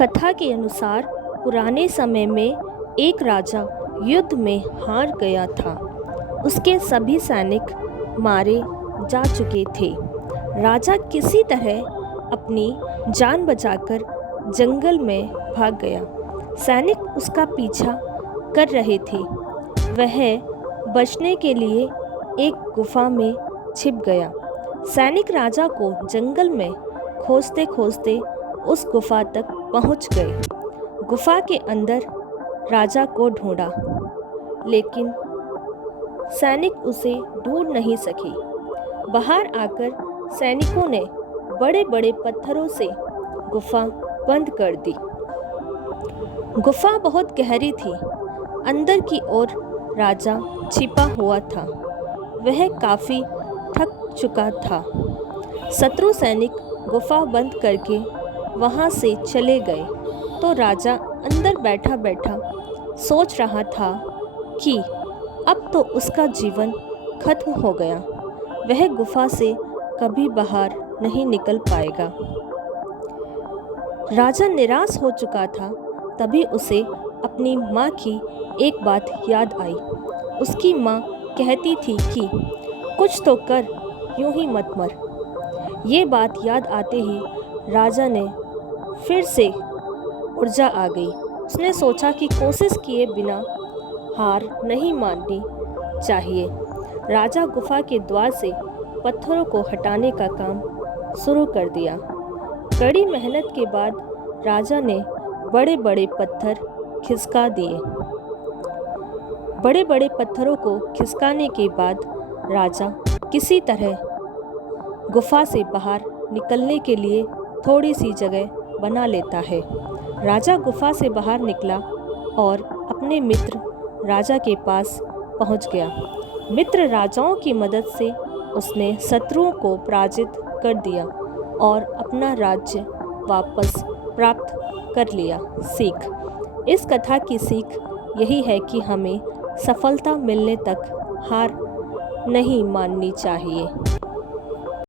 कथा के अनुसार पुराने समय में एक राजा युद्ध में हार गया था। उसके सभी सैनिक मारे जा चुके थे। राजा किसी तरह अपनी जान बचाकर जंगल में भाग गया। सैनिक उसका पीछा कर रहे थे। वह बचने के लिए एक गुफा में छिप गया। सैनिक राजा को जंगल में खोजते खोजते उस गुफा तक पहुंच गए। गुफा के अंदर राजा को ढूंढा, लेकिन सैनिक उसे ढूंढ नहीं सके। बाहर आकर सैनिकों ने बड़े बड़े पत्थरों से गुफा बंद कर दी। गुफा बहुत गहरी थी। अंदर की ओर राजा छिपा हुआ था। वह काफी थक चुका था। शत्रु सैनिक गुफा बंद करके वहां से चले गए तो राजा अंदर बैठा बैठा सोच रहा था कि अब तो उसका जीवन खत्म हो गया। वह गुफा से कभी बाहर नहीं निकल पाएगा। राजा निराश हो चुका था। तभी उसे अपनी माँ की एक बात याद आई। उसकी माँ कहती थी कि कुछ तो कर, यूं ही मत मर। ये बात याद आते ही राजा ने फिर से ऊर्जा आ गई। उसने सोचा कि कोशिश किए बिना हार नहीं माननी चाहिए। राजा गुफा के द्वार से पत्थरों को हटाने का काम शुरू कर दिया। कड़ी मेहनत के बाद राजा ने बड़े बड़े पत्थर खिसका दिए। बड़े बड़े पत्थरों को खिसकाने के बाद राजा किसी तरह गुफा से बाहर निकलने के लिए थोड़ी सी जगह बना लेता है। राजा गुफा से बाहर निकला और अपने मित्र राजा के पास पहुंच गया। मित्र राजाओं की मदद से उसने शत्रुओं को पराजित कर दिया और अपना राज्य वापस प्राप्त कर लिया। सीख, इस कथा की सीख यही है कि हमें सफलता मिलने तक हार नहीं माननी चाहिए।